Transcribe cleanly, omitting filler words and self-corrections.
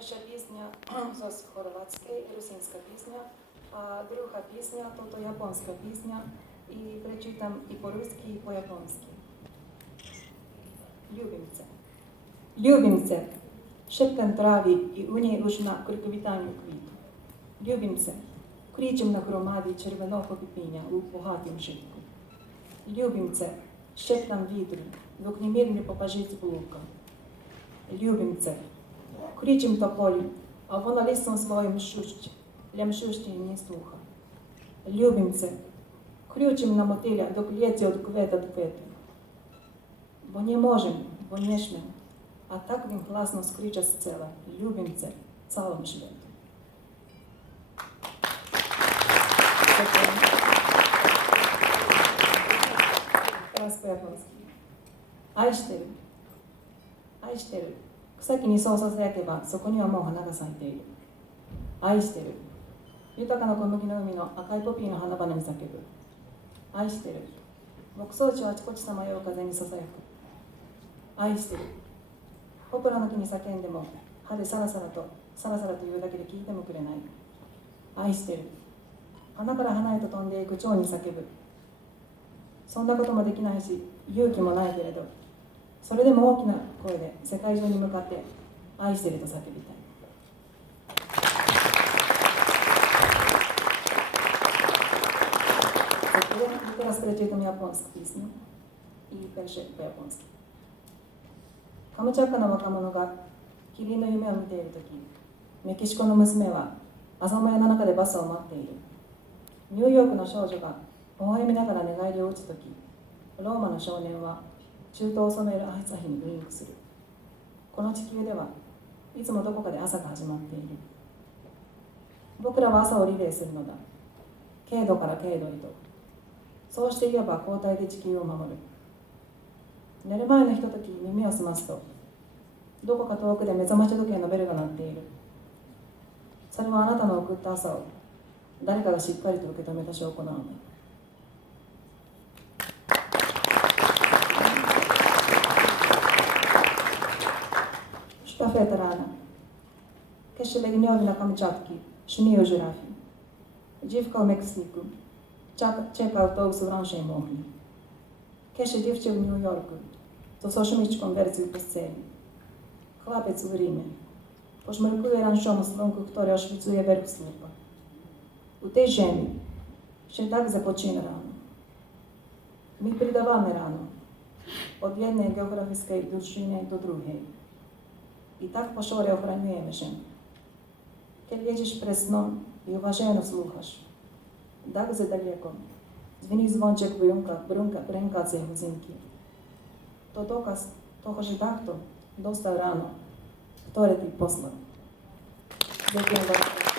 Перша пісня з хорватської, русинська пісня, а друга пісня то японська пісня, і прочитам і по-русски, і по-японськи. Любимце. Любимце, шепкан трави і у ній лужна криквітанню квіту. Любимце, кричим на громаді червоного піпіння у багатім житку. Любимце, шептам вітру, вогнемірні попажить блука. Любимце, кричим тополі, а воно лісом своїм шущ, лямшущий не слуха. Любимце, кричим на мотиля до клеті від квета до квету. Бо не можем, бо не шмем, а так він гласно скрича з цела. Любимце, цалом живет. Teraz po japońsku. 愛してる。愛してる。草木にそうささやけば、そこにはもう花が咲いている。愛してる。豊かな小麦の海の赤いポピーの花々に叫ぶ。愛してる。牧草地をあちこちさまよう風にささやく。愛してる。ポプラの木に叫んでも、歯でサラサラと言うだけで聞いてもくれない。愛してる。花から花へと飛んでいく蝶に叫ぶ。そんなこともできないし、勇気もないけれど、それでも大きな声で世界中に向かって愛してると叫びたい。Teraz przeczytam japońską pieśń i pierwsze po japońsku. カムチャッカの若者がキリンの夢を見ているとき、メキシコの娘は朝もやの中でバスを待っている。ニューヨークの少女が微笑みながら寝返りを打つとき、ローマの少年は中東を染める朝日にウインクする。この地球ではいつもどこかで朝が始まっている。僕らは朝をリレーするのだ。経度から経度へと。そうしていれば交代で地球を守る。寝る前のひととき耳を澄ますと、どこか遠くで目覚まし時計のベルが鳴っている。それはあなたの送った朝を誰かがしっかりと受け止めた証拠なのだ。Штафета рана. Кеше легньові на Камчатці, шмію жирафі. Дівка в Мексику. Чека автобус враншej могли. Кеше дівча в Нью-Йорку. To są szmiczką wersji posteli. Chłopiec w Rimie. Poszmerkuje ranszą slunku, która oświcuje werch słupa. U tej ziemi się tak zapoczyna rano. My przydawamy rano. Od jednej geograficznej drużyny do drugiej. I tak po szorę ochraniujemy się. Kiedy jedziesz przez sną i uważajno słuchasz. Tak za daleko. Dzwoni dzwonczek brunka z godzinki. To dokaz того, że tak to dostał rano, które ty posłał. Dziękuję bardzo.